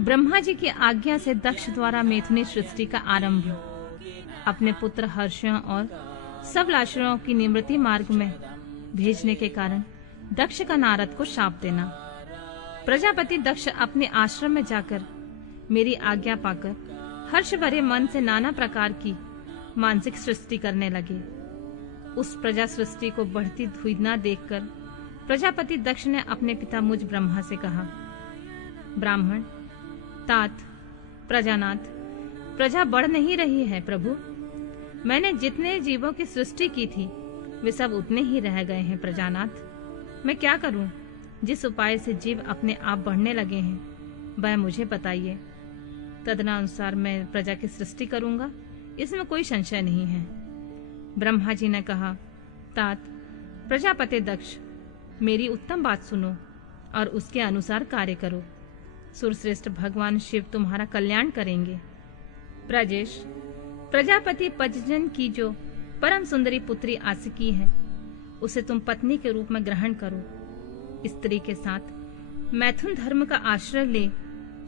ब्रह्मा जी की आज्ञा से दक्ष द्वारा मैथुनी सृष्टि का आरंभ। अपने पुत्र हर्षों और सब लाशुरों की निवृत्ति मार्ग में भेजने के कारण दक्ष का नारद को शाप देना। प्रजापति दक्ष अपने आश्रम में जाकर मेरी आज्ञा पाकर हर्ष भरे मन से नाना प्रकार की मानसिक सृष्टि करने लगे। उस प्रजा सृष्टि को बढ़ती हुई न देखकर प्रजापति दक्ष ने अपने पिता मुझ ब्रह्मा से कहा, ब्राह्मण, तात, प्रजानाथ, प्रजा बढ़ नहीं रही है प्रभु। मैंने जितने जीवों की सृष्टि की थी वे सब उतने ही रह गए हैं प्रजानाथ। मैं क्या करूं? जिस उपाय से जीव अपने आप बढ़ने लगे हैं वह मुझे बताइए। तदनुसार मैं प्रजा की सृष्टि करूंगा, इसमें कोई संशय नहीं है। ब्रह्मा जी ने कहा, तात, प्रजापति दक्ष, मेरी उत्तम बात सुनो और उसके अनुसार कार्य करो। सुरश्रेष्ठ भगवान शिव तुम्हारा कल्याण करेंगे। प्रजेश, प्रजापति पजजन की जो परम सुंदरी पुत्री आसिकी है उसे तुम पत्नी के रूप में ग्रहण करो। स्त्री के साथ मैथुन धर्म का आश्रय ले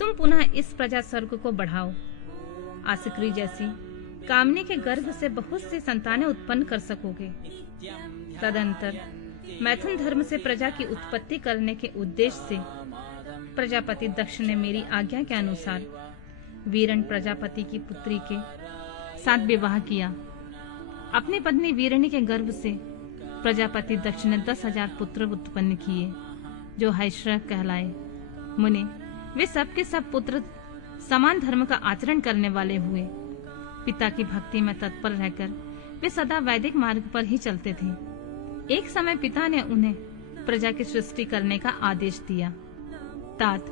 तुम पुनः इस प्रजा सर्ग को बढ़ाओ। आसिक्री जैसी कामनी के गर्भ से बहुत सी संतानें उत्पन्न कर सकोगे। तदंतर मैथुन धर्म से प्रजा की उत्पत्ति करने के उद्देश्य से प्रजापति दक्ष ने मेरी आज्ञा के अनुसार वीरण प्रजापति की पुत्री के साथ विवाह किया। अपनी पत्नी वीरणी के गर्भ से प्रजापति दक्ष ने 10,000 पुत्र उत्पन्न किए जो हैश्रय कहलाए। मुने, वे सब के सब पुत्र समान धर्म का आचरण करने वाले हुए। पिता की भक्ति में तत्पर रहकर वे सदा वैदिक मार्ग पर ही चलते थे। एक समय पिता ने उन्हें प्रजा की सृष्टि करने का आदेश दिया। तात,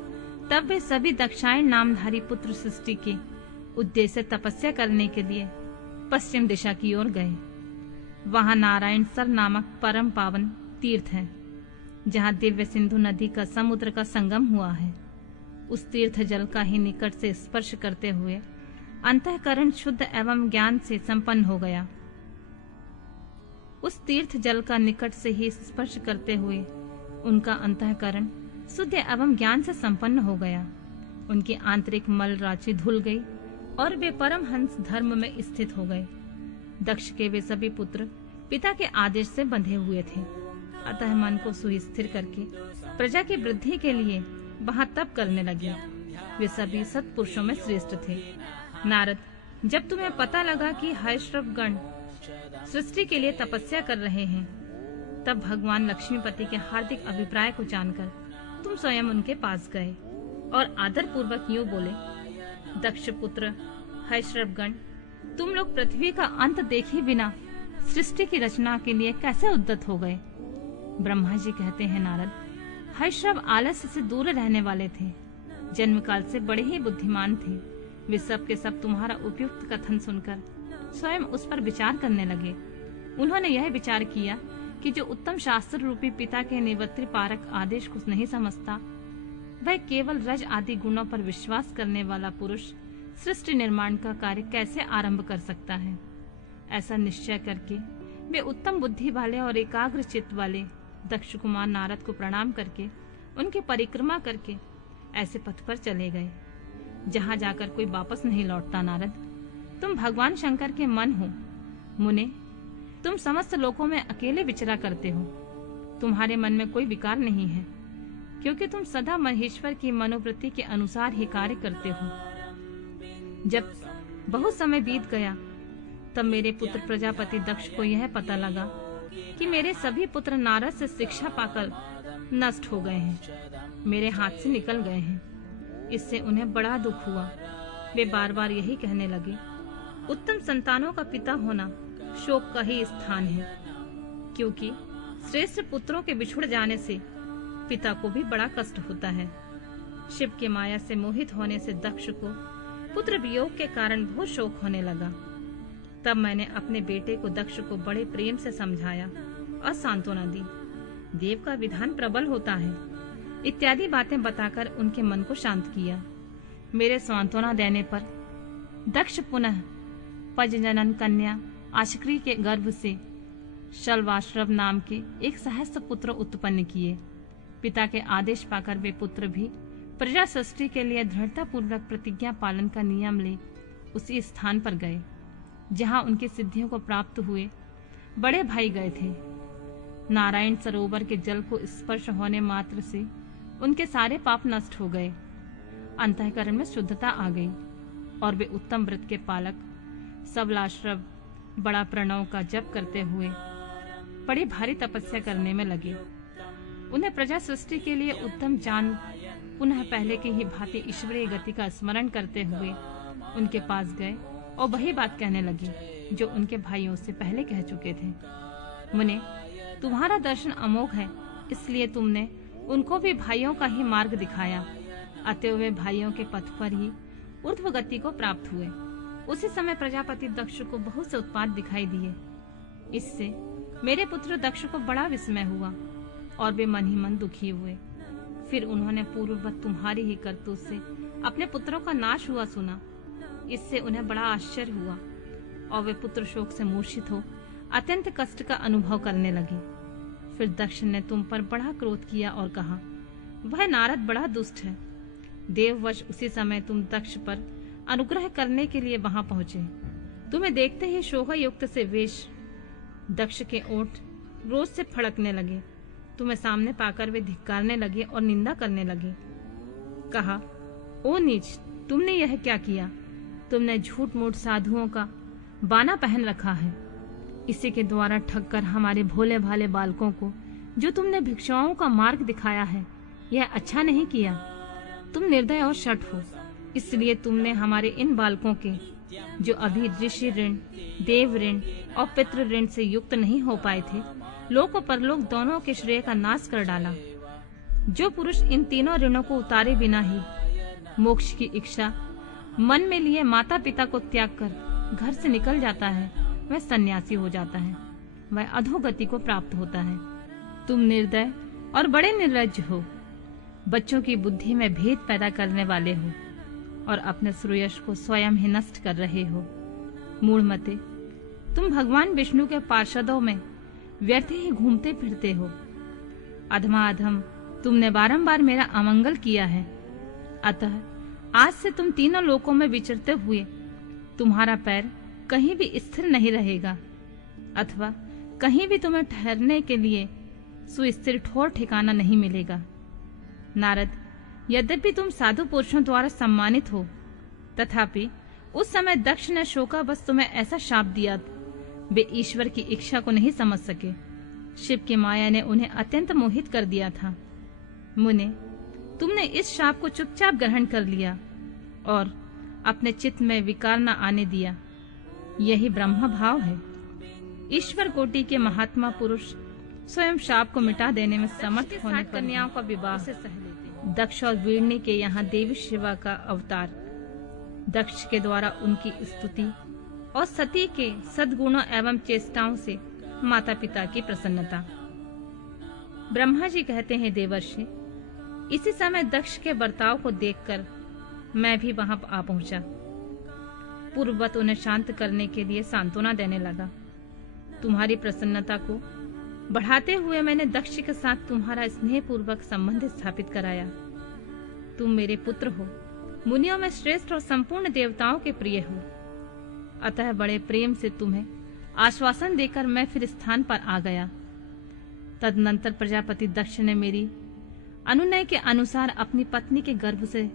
तब वे सभी दक्षायण नामधारी पुत्र सृष्टि के उद्देश्य से तपस्या करने के लिए पश्चिम दिशा की ओर गए। वहां नारायण सर नामक परम पावन तीर्थ है, जहां दिव्य सिंधु नदी का समुद्र का संगम हुआ है। उस तीर्थ जल का ही निकट से स्पर्श करते हुए अंतःकरण शुद्ध एवं ज्ञान से संपन्न हो गया। उस तीर्थ जल का निकट से ही स्पर्श करते हुए उनका अंतःकरण शुद्ध एवं ज्ञान से संपन्न हो गया। उनकी आंतरिक मल राशि धुल गई और वे परम हंस धर्म में स्थित हो गए। दक्ष के वे सभी पुत्र पिता के आदेश से बंधे हुए थे, अतः मन को सुस्थिर करके प्रजा की वृद्धि के लिए वहां तप करने लगे। वे सभी सत्पुरुषों में श्रेष्ठ थे। नारद, जब तुम्हें पता लगा कि हैश्रव गण सृष्टि के लिए तपस्या कर रहे हैं, तब भगवान लक्ष्मीपति के हार्दिक अभिप्राय को जानकर तुम स्वयं उनके पास गए और आदर पूर्वक यूं बोले, दक्ष पुत्र हैश्रवगण, तुम लोग पृथ्वी का अंत देखे बिना सृष्टि की रचना के लिए कैसे उद्यत हो गए? ब्रह्मा जी कहते हैं, नारद, हैश्रव आलस्य से दूर रहने वाले थे, जन्म काल से बड़े ही बुद्धिमान थे। वे सब के सब तुम्हारा उपयुक्त कथन सुनकर स्वयं उस पर विचार करने लगे। उन्होंने यह विचार किया कि जो उत्तम शास्त्र रूपी पिता के निवृत्ति पारक आदेश को नहीं समझता, वह केवल रज आदि गुणों पर विश्वास करने वाला पुरुष सृष्टि निर्माण का कार्य कैसे आरंभ कर सकता है। ऐसा निश्चय करके वे उत्तम बुद्धि वाले और एकाग्र चित्त वाले दक्ष कुमार नारद को प्रणाम करके उनकी परिक्रमा करके ऐसे पथ पर चले गए जहां जाकर कोई वापस नहीं लौटता। नारद, तुम भगवान शंकर के मन हो। मुने, तुम समस्त लोकों में अकेले विचरा करते हो। तुम्हारे मन में कोई विकार नहीं है, क्योंकि तुम सदा महेश्वर की मनोवृत्ति के अनुसार ही कार्य करते हो। जब बहुत समय बीत गया, तब मेरे पुत्र प्रजापति दक्ष को यह पता लगा कि मेरे सभी पुत्र नारद से शिक्षा पाकर नष्ट हो गए हैं, मेरे हाथ से निकल गए हैं। इससे उन्हें बड़ा दुख हुआ। वे बार बार यही कहने लगे, उत्तम संतानों का पिता होना शोक का ही स्थान है, क्योंकि श्रेष्ठ पुत्रों के बिछुड़ जाने से पिता को भी बड़ा कष्ट होता है। शिव के माया से मोहित होने से दक्ष को पुत्र वियोग के कारण बहुत शोक होने लगा। तब मैंने अपने बेटे को दक्ष को बड़े प्रेम से समझाया और सांत्वना दी। देव का विधान प्रबल होता है इत्यादि बातें बताकर उनके मन को शांत किया। मेरे सांत्वना देने पर दक्ष पुनः पजजनन कन्या आशक्री के गर्भ से शल्वाश्रव नाम के एक सहस्त्र पुत्र उत्पन्न किए। पिता के आदेश पाकर वे पुत्र भी प्रजा सृष्टि के लिए दृढ़ता पूर्वक प्रतिज्ञा पालन का नियम ले उसी स्थान पर गए जहां उनकी सिद्धियों को प्राप्त हुए बड़े भाई गए थे। नारायण सरोवर के जल को स्पर्श होने मात्र से उनके सारे पाप नष्ट हो गए, अंतःकरण में शुद्धता आ गई और वे उत्तम व्रत के पालक सबलाश्रव बड़ा प्रणव का जप करते हुए बड़ी भारी तपस्या करने में लगे। उन्हें प्रजा सृष्टि के लिए उत्तम जान पुनः पहले की ही भांति ईश्वरीय गति का स्मरण करते हुए उनके पास गए और वही बात कहने लगी जो उनके भाइयों से पहले कह चुके थे। मुने, तुम्हारा दर्शन अमोघ है, इसलिए तुमने उनको भी भाइयों का ही मार्ग दिखाया। अतः वे भाइयों के पथ पर ही ऊर्ध्व गति को प्राप्त हुए। उसी समय प्रजापति दक्ष को बहुत से उत्पात दिखाई दिए। इससे मेरे पुत्र दक्ष को बड़ा विस्मय हुआ और वे मन ही मन दुखी हुए। फिर उन्होंने पूर्ववत तुम्हारी ही करतूत से अपने पुत्रों का नाश हुआ सुना। इससे उन्हें बड़ा आश्चर्य हुआ और वे पुत्र शोक से मूर्छित हो अत्यंत कष्ट का अनुभव करने लगे। फिर दक्ष ने तुम पर बड़ा क्रोध किया और कहा, वह नारद बड़ा दुष्ट है। देववश उसी समय तुम दक्ष पर अनुग्रह करने के लिए वहां पहुंचे। तुम्हें देखते ही शोभा युक्त से वेश दक्ष के ओठ रोज से फड़कने लगे। तुम्हें सामने पाकर वे धिक्कारने लगे और निंदा करने लगे। कहा, ओ नीच, तुमने यह क्या किया? तुमने झूठ मूठ साधुओं का बाना पहन रखा है। इसी के द्वारा ठगकर हमारे भोले भाले बालकों को जो तुमने भिक्षुओं का मार्ग दिखाया है, यह अच्छा नहीं किया। तुम निर्दय और शठ हो, इसलिए तुमने हमारे इन बालकों के जो अभी ऋषि ऋण, देव ऋण और पितृ ऋण से युक्त नहीं हो पाए थे, लोक और परलोक दोनों के श्रेय का नाश कर डाला। जो पुरुष इन तीनों ऋणों को उतारे बिना ही मोक्ष की इच्छा मन में लिए माता पिता को त्याग कर घर से निकल जाता है, वह सन्यासी हो जाता है, वह अधोगति को प्राप्त होता है। तुम निर्दय और बड़े निर्लज्ज हो, बच्चों की बुद्धि में भेद पैदा करने वाले हो और अपने श्रेयस को स्वयं ही नष्ट कर रहे हो। मूढ़मते, तुम भगवान विष्णु के पार्षदों में व्यर्थ ही घूमते फिरते हो। अधमा अधम, तुमने बारंबार मेरा अमंगल किया है। अतः आज से तुम तीनों लोकों में विचरते हुए तुम्हारा पैर कहीं भी स्थिर नहीं रहेगा, अथवा कहीं भी तुम्हें ठहरने के लिए सुस्थिर ठोर ठिकाना नहीं मिलेगा। नारद, यद्यपि तुम साधु पुरुषों द्वारा सम्मानित हो, तथापि उस समय दक्ष ने शोकावश तुम्हें ऐसा शाप दिया, वे ईश्वर की इच्छा को नहीं समझ सके। शिव की माया ने उन्हें अत्यंत मोहित कर दिया था। मुने, तुमने इस शाप को चुपचाप ग्रहण कर लिया और अपने चित्त में विकार न आने दिया। यही ब्रह्म भाव है। ईश्वर कोटि के महात्मा पुरुष स्वयं शाप को मिटा देने में समर्थ होने पर कन्याओं का विवाह से सह लेते। दक्ष और वीरनी के यहाँ देवी शिवा का अवतार, दक्ष के द्वारा उनकी स्तुति और सती के सद्गुणों एवं चेष्टाओं से माता पिता की प्रसन्नता। ब्रह्मा जी कहते हैं, देवर्षि, इसी समय दक्ष के बर्ताव को देखकर मैं भी वहां आ पहुंचा। पूर्ववत उन्हें शांत करने के लिए सांत्वना देने लगा। तुम्हारी प्रसन्नता को बढ़ाते हुए मैंने दक्ष के साथ तुम्हारा स्नेहपूर्वक संबंध स्थापित कराया। तुम मेरे पुत्र हो, मुनियों में श्रेष्ठ और संपूर्ण देवताओं के प्रिय हो। अतः बड़े प्रेम से तुम्हें आश्वासन देकर मैं फिर स्थान पर आ गया। तदनंतर प्रजापति दक्ष ने मेरी अनुनय के अनुसार अपनी पत्नी के गर्भ से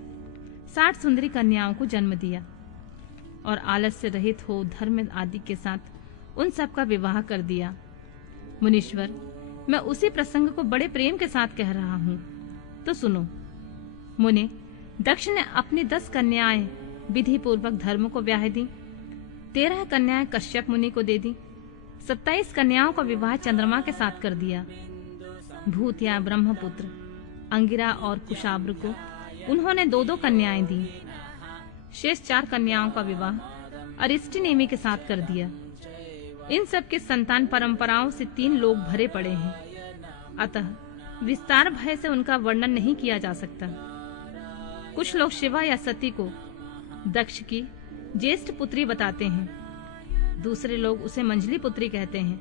60 सुंदरी कन्याओं को जन्म दिया और आलस्य रहित हो धर्म आदि के साथ उन सब का विवाह कर दिया। मुनीश्वर, मैं उसी प्रसंग को बड़े प्रेम के साथ कह रहा हूँ, तो सुनो। मुने, दक्ष ने अपनी 10 कन्याएं विधि पूर्वक धर्म को ब्याह दी, 13 कन्याएं कश्यप मुनि को दे दी, 27 कन्याओं का विवाह चंद्रमा के साथ कर दिया। भूत या ब्रह्मपुत्र अंगिरा और कुशाब्र को उन्होंने 2-2 कन्याएं दी। शेष 4 कन्याओं का विवाह अरिष्टनेमि के साथ कर दिया। इन सब के संतान परंपराओं से 3 लोग भरे पड़े हैं, अतः विस्तार भय से उनका वर्णन नहीं किया जा सकता। कुछ लोग शिवा या सती को दक्ष की ज्येष्ठ पुत्री बताते हैं, दूसरे लोग उसे मंजली पुत्री कहते हैं,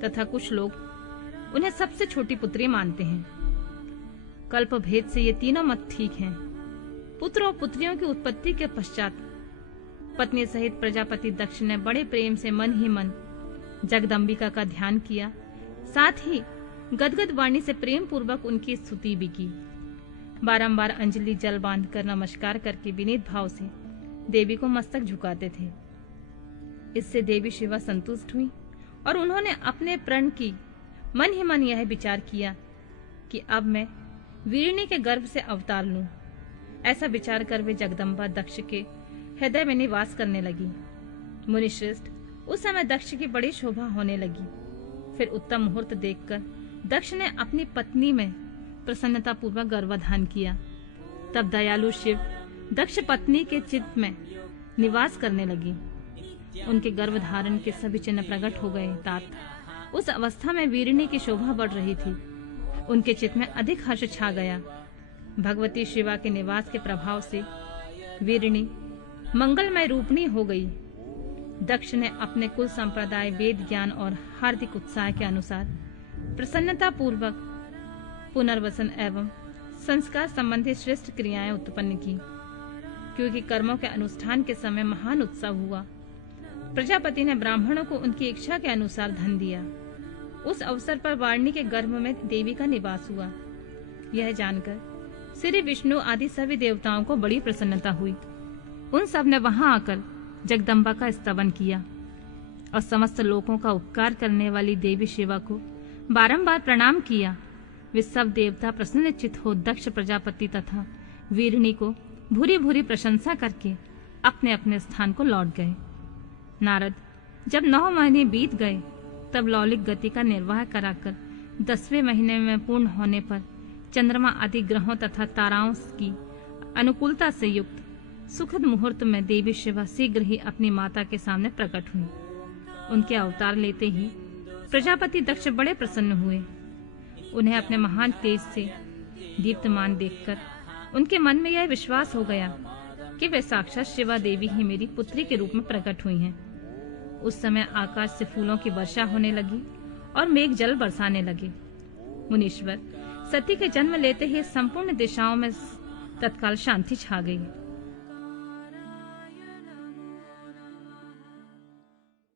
तथा कुछ लोग उन्हें सबसे छोटी पुत्री मानते हैं। कल्प भेद से ये तीनों मत ठीक हैं। पुत्र और पुत्रियों की उत्पत्ति के पश्चात पत्नी सहित प्रजापति दक्ष ने बड़े प्रेम से मन ही मन जगदम्बिका का ध्यान किया, साथ ही गदगद वाणी से प्रेम पूर्वक उनकी स्तुति भी की। बारंबार अंजलि जल बांधकर नमस्कार करके विनीत भाव से देवी को मस्तक झुकाते थे। इससे देवी शिवा संतुष्ट हुई और उन्होंने अपने प्रण की मन ही मन यह विचार किया कि अब मैं वीरिणी के गर्भ से अवतार लूं। ऐसा विचार कर वे जगदम्बा दक्ष के हृदय में निवास करने लगी। मुनिश्रेष्ठ, उस समय दक्ष की बड़ी शोभा होने लगी। फिर उत्तम मुहूर्त देखकर दक्ष ने अपनी पत्नी में प्रसन्नता पूर्वक गर्भाधान किया। तब दयालु शिव दक्ष पत्नी के चित्त में निवास करने लगी। उनके गर्भधारण के सभी चिन्ह प्रकट हो गए। तात उस अवस्था में वीरिणी की शोभा बढ़ रही थी। उनके चित्त में अधिक हर्ष छा गया। भगवती शिवा के निवास के प्रभाव से वीरिणी मंगलमय रूपणी हो गई। दक्ष ने अपने कुल संप्रदाय, वेद ज्ञान और हार्दिक उत्साह के अनुसार प्रसन्नता पूर्वक पुनर्वसन एवं संस्कार संबंधी श्रेष्ठ क्रियाएं उत्पन्न की। क्योंकि कर्मों के अनुष्ठान के समय महान उत्सव हुआ, प्रजापति ने ब्राह्मणों को उनकी इच्छा के अनुसार धन दिया। उस अवसर पर वाणी के गर्भ में देवी का निवास हुआ। यह जानकर श्री विष्णु आदि सभी देवताओं को बड़ी प्रसन्नता हुई। उन सब ने वहां आकर जगदम्बा का स्तवन किया और समस्त लोगों का उपकार करने वाली देवी शिवा को बारंबार प्रणाम किया। वे सब देवता प्रसन्नचित्त हो दक्ष प्रजापति तथा वीरिणी को भूरी भूरी प्रशंसा करके अपने अपने स्थान को लौट गए। नारद जब 9 महीने बीत गए तब लौलिक गति का निर्वाह कराकर 10वें महीने में पूर्ण होने पर चंद्रमा आदि ग्रहों तथा ताराओं की अनुकूलता से युक्त सुखद मुहूर्त में देवी शिवा शीघ्र ही अपनी माता के सामने प्रकट हुई। उनके अवतार लेते ही प्रजापति दक्ष बड़े प्रसन्न हुए। उन्हें अपने महान तेज से दीप्तमान देखकर उनके मन में यह विश्वास हो गया कि वे साक्षात शिवा देवी ही मेरी पुत्री के रूप में प्रकट हुई हैं। उस समय आकाश से फूलों की वर्षा होने लगी और मेघ जल बरसाने लगे। मुनीश्वर, सती के जन्म लेते ही संपूर्ण दिशाओं में तत्काल शांति छा गई।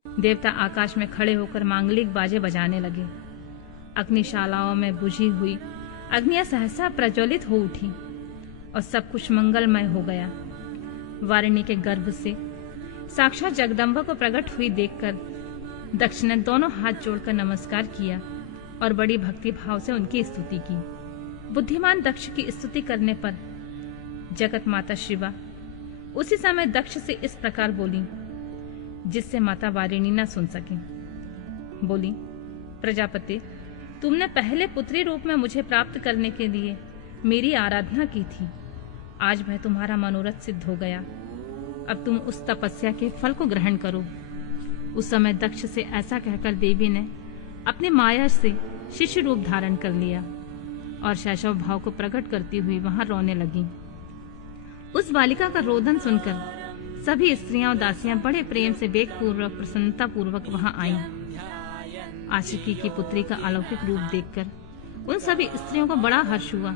देवता आकाश में खड़े होकर मांगलिक बाजे बजाने लगे। अग्निशालाओं में बुझी हुई अग्नियां सहसा प्रज्वलित हो उठी और सब कुछ मंगलमय हो गया। वारिणी के गर्भ से साक्षात जगदम्बा को प्रकट हुई देखकर दक्ष ने दोनों हाथ जोड़कर नमस्कार किया और बड़ी भक्ति भाव से उनकी स्तुति की। बुद्धिमान दक्ष की स्तुति करने पर जगत माता शिवा उसी समय दक्ष से इस प्रकार बोली, जिससे माता वारिणी न सुन सके। बोली, प्रजापति, तुमने पहले पुत्री रूप में मुझे प्राप्त करने के लिए मेरी आराधना की थी। आज वह तुम्हारा मनोरथ सिद्ध हो गया। अब तुम उस तपस्या के फल को ग्रहण करो। उस समय दक्ष से ऐसा कहकर देवी ने अपनी माया से शिशु रूप धारण कर लिया और शैशव भाव को प्रकट करती हुई वहां रोने लगी। उस बालिका का रोदन सुनकर सभी स्त्रियां और दासियां बड़े प्रेम से वेग पूर्वक प्रसन्नता पूर्वक वहां आईं। आशिकी की पुत्री का अलौकिक रूप देखकर उन सभी स्त्रियों को बड़ा हर्ष हुआ।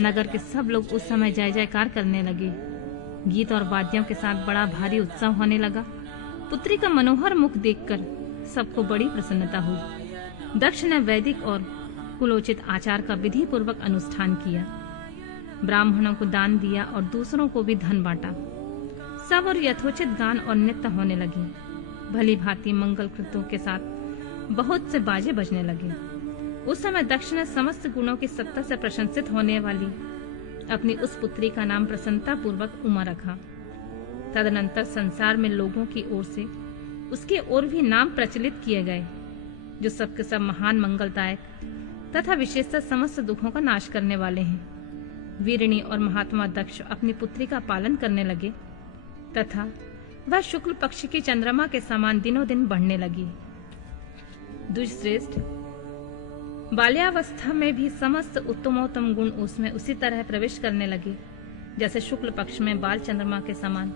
नगर के सब लोग उस समय जय जयकार करने लगे। गीत और वाद्यों के साथ बड़ा भारी उत्सव होने लगा। पुत्री का मनोहर मुख देखकर सबको बड़ी प्रसन्नता हुई। दक्ष ने वैदिक और कुलोचित आचार का विधि पूर्वक अनुष्ठान किया। ब्राह्मणों को दान दिया और दूसरों को भी धन बांटा। सब और यथोचित गान और नृत्य होने लगे। भली भांति मंगल कृत्यों के साथ बहुत से बाजे बजने लगे। उस समय दक्ष ने समस्त गुणों की सत्ता से प्रशंसित होने वाली अपनी उस पुत्री का नाम प्रसन्नता पूर्वक उमा रखा। तदनंतर संसार में लोगों की ओर से उसके और भी नाम प्रचलित किए गए, जो सबके सब महान मंगलदायक तथा विशेषतः समस्त दुखों का नाश करने वाले हैं। वीरिणी और महात्मा दक्ष अपनी पुत्री का पालन करने लगे तथा वह शुक्ल पक्ष की चंद्रमा के समान दिनों दिन बढ़ने लगी। दुष्श्रेष्ठ, बाल्यावस्था में भी समस्त उत्तमोत्तम गुण उसमें उसी तरह प्रवेश करने लगे जैसे शुक्ल पक्ष में बाल चंद्रमा के समान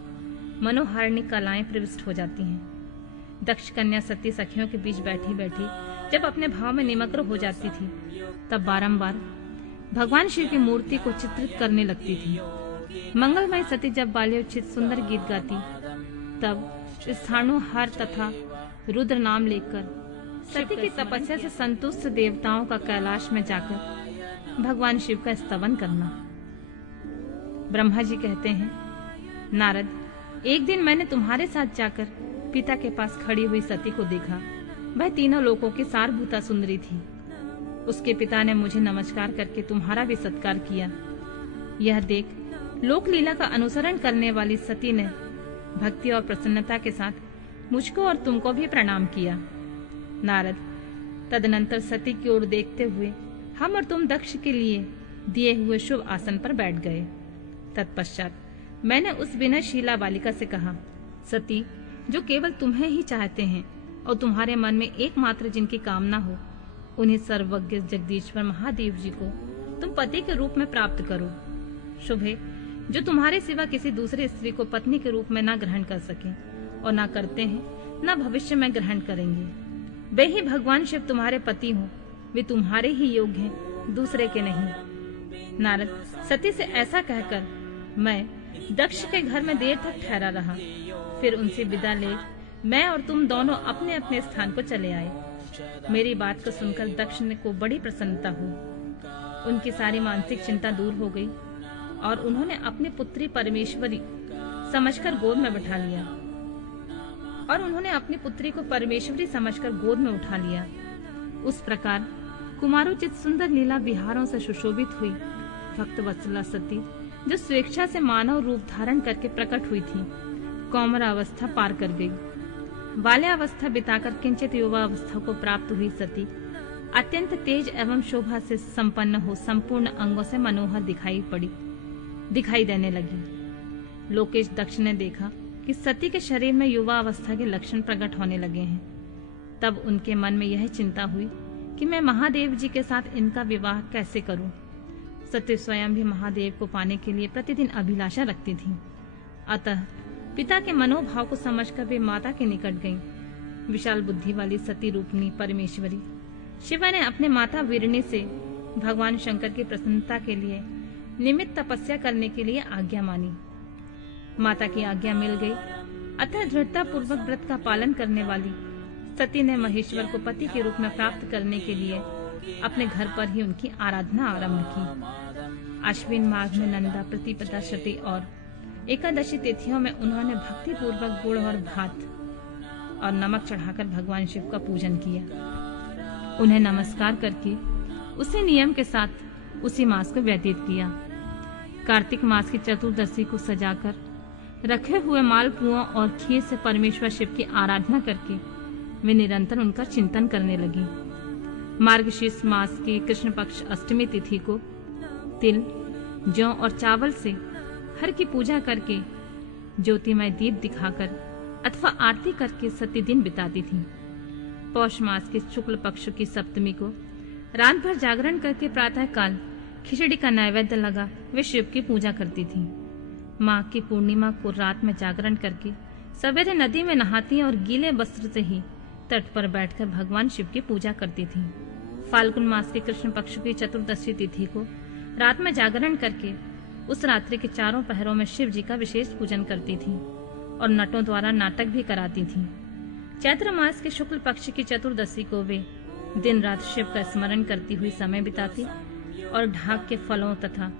मनोहारिणी कलाएं प्रविष्ट हो जाती हैं। दक्ष कन्या सती सखियों के बीच बैठी बैठी जब अपने भाव में निमग्न हो जाती थी, तब बारंबार भगवान शिव की मूर्ति को चित्रित करने लगती थी। मंगलमय सती जब बाल्योचित सुंदर गीत गाती, तब स्थाणु हार तथा रुद्र नाम लेकर सती की तपस्या से संतुष्ट देवताओं का कैलाश में जाकर भगवान शिव का स्तवन करना। ब्रह्मा जी कहते हैं, नारद, एक दिन मैंने तुम्हारे साथ जाकर पिता के पास खड़ी हुई सती को देखा। वह तीनों लोकों की सारभूता सुंदरी थी। उसके पिता ने मुझे नमस्कार करके तुम्हारा भी सत्कार किया। यह देख लोक लीला का अनुसरण करने वाली सती ने भक्ति और प्रसन्नता के साथ मुझको और तुमको भी प्रणाम किया। नारद, तदनंतर सती की ओर देखते हुए हम और तुम दक्ष के लिए दिए हुए शुभ आसन पर बैठ गए। तत्पश्चात मैंने उस विनयशीला बालिका से कहा, सती, जो केवल तुम्हें ही चाहते हैं और तुम्हारे मन में एकमात्र जिनकी कामना हो, उन्हें सर्वज्ञ जगदीश्वर महादेव जी को तुम पति के रूप में प्राप्त करो। शुभ है जो तुम्हारे सिवा किसी दूसरे स्त्री को पत्नी के रूप में न ग्रहण कर सके और न करते हैं, न भविष्य में ग्रहण करेंगे। वे ही भगवान शिव तुम्हारे पति हो, वे तुम्हारे ही योग्य हैं, दूसरे के नहीं। नारद, सती से ऐसा कहकर मैं दक्ष के घर में देर तक ठहरा रहा। फिर उनसे विदा ले मैं और तुम दोनों अपने अपने स्थान को चले आए। मेरी बात को सुनकर दक्ष को बड़ी प्रसन्नता हुई। उनकी सारी मानसिक चिंता दूर हो गई और उन्होंने अपनी पुत्री परमेश्वरी समझकर गोद में उठा लिया। उस प्रकार कुमारोचित सुंदर लीला विहारों से सुशोभित हुई भक्त वत्सला सती, जो स्वेच्छा से मानव रूप धारण करके प्रकट हुई थी, कौमारावस्था पार कर गई। बाल्यावस्था बिताकर किंचित युवावस्था को प्राप्त हुई सती अत्यंत तेज एवं शोभा से संपन्न हो संपूर्ण अंगों से मनोहर दिखाई देने लगी। लोकेश दक्ष ने देखा कि सती के शरीर में युवा अवस्था के लक्षण प्रकट होने लगे हैं। तब उनके मन में यह चिंता हुई कि मैं महादेव जी के साथ इनका विवाह कैसे करूं। सती स्वयं भी महादेव को पाने के लिए प्रतिदिन अभिलाषा रखती थी। अतः पिता के मनोभाव को समझकर वे माता के निकट गईं। विशाल बुद्धि वाली सती रूपनी परमेश्वरी शिवा ने अपने माता वीरणी से भगवान शंकर की प्रसन्नता के लिए निमित्त तपस्या करने के लिए आज्ञा मानी। माता की आज्ञा मिल गई। अतः दृढ़ता पूर्वक व्रत का पालन करने वाली सती ने महेश्वर को पति के रूप में प्राप्त करने के लिए अपने घर पर ही उनकी आराधना आरंभ की। आश्विन माघ में नंदा, प्रतिपदा, शती और एकादशी तिथियों में उन्होंने भक्ति पूर्वक गुड़ और भात और नमक चढ़ाकर भगवान शिव का पूजन किया। उन्हें नमस्कार करके उसी नियम के साथ उसी मास को व्यतीत किया। कार्तिक मास की चतुर्दशी को सजाकर रखे हुए मालपुओं और खीर से परमेश्वर शिव की आराधना करके वे निरंतर उनका चिंतन करने लगी। मार्गशीर्ष मास की कृष्ण पक्ष अष्टमी तिथि को तिल, जौ और चावल से हर की पूजा करके ज्योतिमय दीप दिखाकर अथवा आरती करके सती दिन बिताती थी। पौष मास के शुक्ल पक्ष की सप्तमी को रात भर जागरण करके प्रातः काल खिचड़ी का नैवेद्य लगा वे शिव की पूजा करती थी। माघ की पूर्णिमा को रात में जागरण करके सवेरे नदी में नहाती और गीले वस्त्र से ही तट पर बैठकर भगवान शिव की पूजा करती थी। फाल्गुन मास के कृष्ण पक्ष की चतुर्दशी तिथि को रात में जागरण करके उस रात्रि के चारों पहरों में शिव जी का विशेष पूजन करती थी और नटों द्वारा नाटक भी कराती थी। चैत्र मास के शुक्ल पक्ष की चतुर्दशी को वे दिन रात शिव का स्मरण करती हुई समय बिताती और ढाक के फलों तथा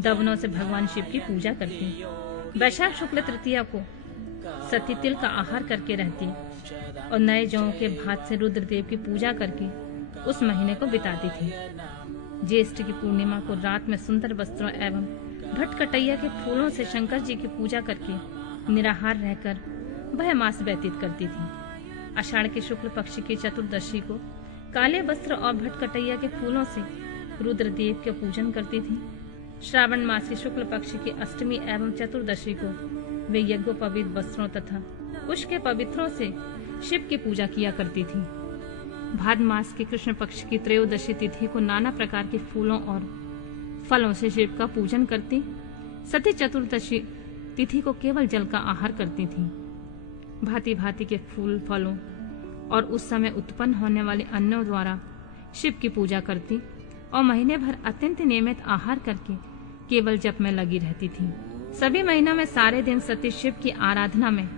दवनों से भगवान शिव की पूजा करती। वैशाख शुक्ल तृतीया को सती तिल का आहार करके रहती और नए जौ के भात से रुद्रदेव की पूजा करके उस महीने को बिताती थी। ज्येष्ठ की पूर्णिमा को रात में सुंदर वस्त्रों एवं भटकटैया के फूलों से शंकर जी की पूजा करके निराहार रहकर वह मास व्यतीत करती थी। आषाढ़ के शुक्ल पक्ष की चतुर्दशी को काले वस्त्र और भटकटैया के फूलों से रुद्रदेव के पूजन करती थी। श्रावण मास की शुक्ल पक्ष की अष्टमी एवं चतुर्दशी को वे यज्ञोपवीत वस्त्रों तथा कुश के पवित्रों से शिव की पूजा किया करती थी। भाद्र मास के कृष्ण पक्ष की त्रयोदशी तिथि को नाना प्रकार के फूलों और फलों से शिव का पूजन करती। सती चतुर्दशी तिथि को केवल जल का आहार करती थी। भांति भांति के फूल फलों और उस समय उत्पन्न होने वाले अन्नों द्वारा शिव की पूजा करती और महीने भर अत्यंत नियमित आहार करके केवल जप में लगी रहती थी। सभी महीनों में सारे दिन सती शिव की आराधना में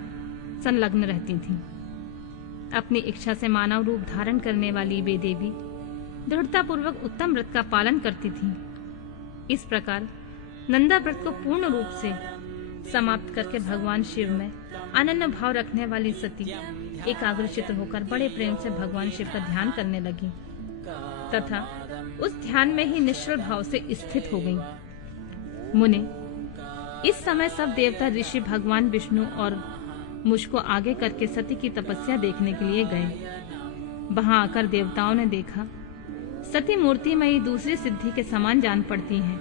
संलग्न रहती थी। अपनी इच्छा से मानव रूप धारण करने वाली वे देवी दृढ़ता पूर्वक उत्तम व्रत का पालन करती थी। इस प्रकार नंदा व्रत को पूर्ण रूप से समाप्त करके भगवान शिव में अनन्य भाव रखने वाली सती एकाग्रचित्त होकर बड़े प्रेम से भगवान शिव का ध्यान करने लगी तथा उस ध्यान में ही निश्चल भाव से स्थित हो गई। मुने, इस समय सब देवता ऋषि भगवान विष्णु और मुझको आगे करके सती की तपस्या देखने के लिए गए। वहां आकर देवताओं ने देखा सती मूर्तिमयी दूसरी सिद्धि के समान जान पड़ती हैं।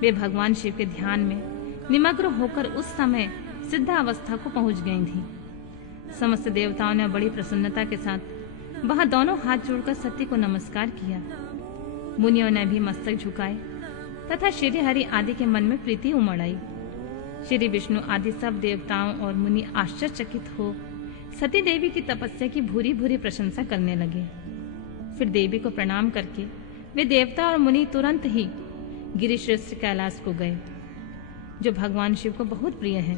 वे भगवान शिव के ध्यान में निमग्न होकर उस समय सिद्धावस्था को पहुंच गई थी। समस्त देवताओं ने बड़ी प्रसन्नता के साथ वहां दोनों हाथ जोड़कर सती को नमस्कार किया। मुनियों ने भी मस्तक झुकाए तथा श्री हरि आदि के मन में प्रीति उमड़ आई। श्री विष्णु आदि सब देवताओं और मुनि आश्चर्यचकित हो सती देवी की तपस्या की भूरी भूरी प्रशंसा करने लगे। फिर देवी को प्रणाम करके वे देवता और मुनि तुरंत ही गिरिश्रेष्ठ कैलाश को गए, जो भगवान शिव को बहुत प्रिय है।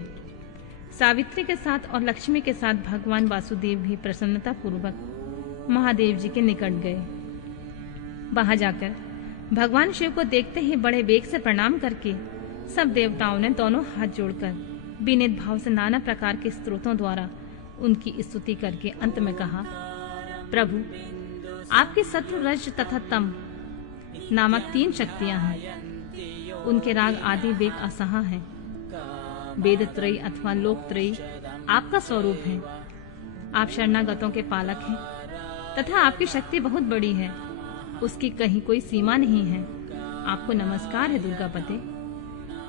सावित्री के साथ और लक्ष्मी के साथ भगवान वासुदेव भी प्रसन्नता पूर्वक महादेव जी के निकट गए। वहां जाकर भगवान शिव को देखते ही बड़े वेग से प्रणाम करके सब देवताओं ने दोनों हाथ जोड़कर विनीत भाव से नाना प्रकार के स्तोत्रों द्वारा उनकी स्तुति करके अंत में कहा, प्रभु, आपके सत्व, रज तथा तम नामक 3 शक्तियां हैं। उनके राग आदि वेग असहा हैं। वेद त्रयी अथवा लोक त्रयी आपका स्वरूप है। आप शरणागतों के पालक हैं तथा आपकी शक्ति बहुत बड़ी है, उसकी कहीं कोई सीमा नहीं है। आपको नमस्कार है दुर्गापते।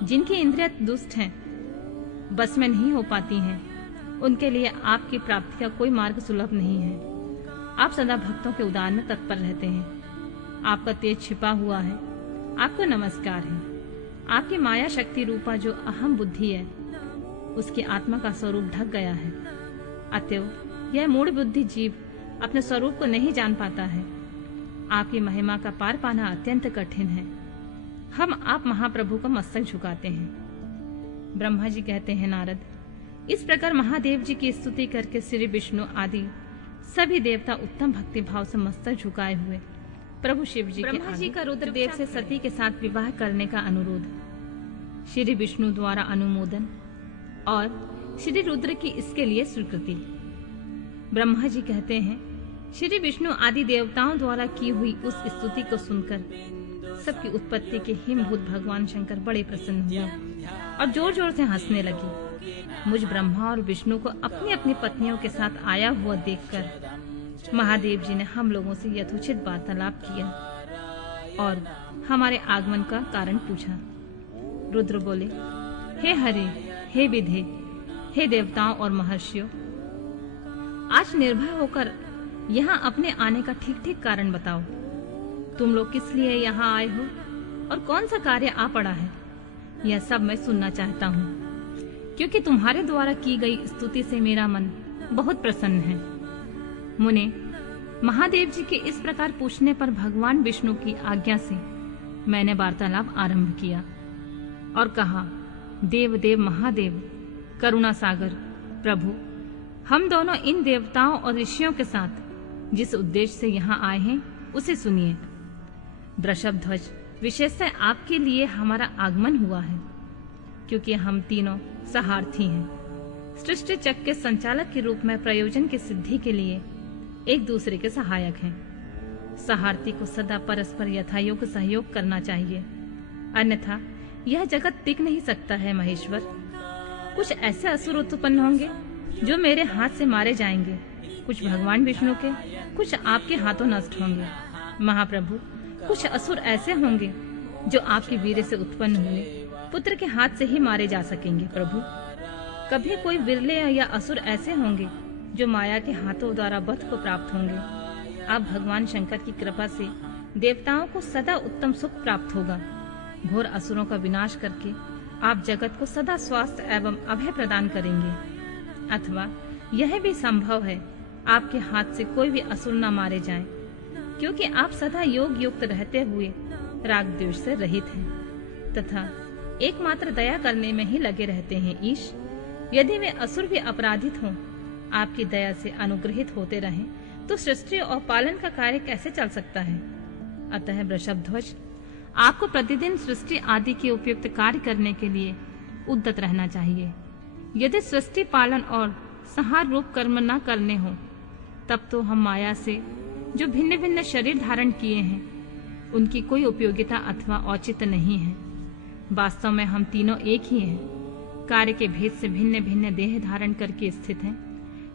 जिनकी इंद्रियां दुष्ट हैं, बस में नहीं हो पाती हैं, उनके लिए आपकी प्राप्ति का कोई मार्ग सुलभ नहीं है। आप सदा भक्तों के उद्धार में तत्पर रहते हैं। आपका तेज छिपा हुआ है। आपको नमस्कार है। आपकी माया शक्ति रूपा जो अहम बुद्धि है, उसकी आत्मा का स्वरूप ढक गया है। अतएव यह मूढ़ बुद्धि जीव अपने स्वरूप को नहीं जान पाता है। आपकी महिमा का पार पाना अत्यंत कठिन है। हम आप महाप्रभु को मस्तक झुकाते हैं। ब्रह्मा जी कहते हैं, नारद, इस प्रकार महादेव जी की स्तुति करके श्री विष्णु आदि सभी देवता उत्तम भक्ति भाव से मस्तक झुकाए हुए प्रभु शिव जी ब्रह्मा जी का रुद्रदेव से सती के साथ विवाह करने का अनुरोध, श्री विष्णु द्वारा अनुमोदन और श्री रुद्र की इसके लिए स्वीकृति। ब्रह्मा जी कहते हैं, श्री विष्णु आदि देवताओं द्वारा की हुई उस स्तुति को सुनकर सबकी उत्पत्ति के हिमभूत भगवान शंकर बड़े प्रसन्न हुए और जोर जोर से हंसने लगे। मुझ ब्रह्मा और विष्णु को अपनी अपनी पत्नियों के साथ आया हुआ देखकर महादेव जी ने हम लोगों से यथोचित वार्तालाप किया और हमारे आगमन का कारण पूछा। रुद्र बोले, हे हरे, हे विधे, हे देवताओं और महर्षियों, आज निर्भय होकर यहाँ अपने आने का ठीक ठीक कारण बताओ। तुम लोग किस लिए यहाँ आए हो और कौन सा कार्य आ पड़ा है, यह सब मैं सुनना चाहता हूँ, क्योंकि तुम्हारे द्वारा की गई स्तुति से मेरा मन बहुत प्रसन्न है। मुने, महादेव जी के इस प्रकार पूछने पर भगवान विष्णु की आज्ञा से मैंने वार्तालाप आरंभ किया और कहा, देव देव महादेव, करुणा सागर प्रभु, हम दोनों इन देवताओं और ऋषियों के साथ जिस उद्देश्य से यहाँ आए हैं उसे सुनिए। वृषभ ध्वज, विशेषतः आपके लिए हमारा आगमन हुआ है, क्योंकि हम तीनों सहार्थी हैं। सृष्टि चक्र के संचालक के रूप में प्रयोजन की सिद्धि के लिए एक दूसरे के सहायक हैं। सहार्थी को सदा परस्पर यथायोग्य सहयोग करना चाहिए, अन्यथा यह जगत टिक नहीं सकता है। महेश्वर, कुछ ऐसे असुर उत्पन्न होंगे जो मेरे हाथ से मारे जाएंगे, कुछ भगवान विष्णु के, कुछ आपके हाथों नष्ट होंगे। महाप्रभु, कुछ असुर ऐसे होंगे जो आपके वीर से उत्पन्न हुए पुत्र के हाथ से ही मारे जा सकेंगे। प्रभु, कभी कोई विरले या असुर ऐसे होंगे जो माया के हाथों द्वारा वध को प्राप्त होंगे। आप भगवान शंकर की कृपा से देवताओं को सदा उत्तम सुख प्राप्त होगा। घोर असुरों का विनाश करके आप जगत को सदा स्वास्थ्य एवं अभय प्रदान करेंगे। अथवा यह भी संभव है आपके हाथ से कोई भी असुर न मारे जाएं, क्योंकि आप सदा योग युक्त रहते हुए राग द्वेष से रहित हैं तथा एकमात्र दया करने में ही लगे रहते हैं। ईश, यदि वे असुर भी अपराधित हों, आपकी दया से अनुग्रहित होते रहें तो सृष्टि और पालन का कार्य कैसे चल सकता है? अतः वृषभध्वज, आपको प्रतिदिन सृष्टि आदि के उपयुक्त कार्य करने के लिए उद्यत रहना चाहिए। यदि सृष्टि पालन और संहार रूप कर्म न करने हो, तब तो हम माया से जो भिन्न भिन्न शरीर धारण किए हैं, उनकी कोई उपयोगिता अथवा औचित्य नहीं है। वास्तव में हम तीनों एक ही हैं, कार्य के भेद से भिन्न भिन्न देह धारण करके स्थित हैं।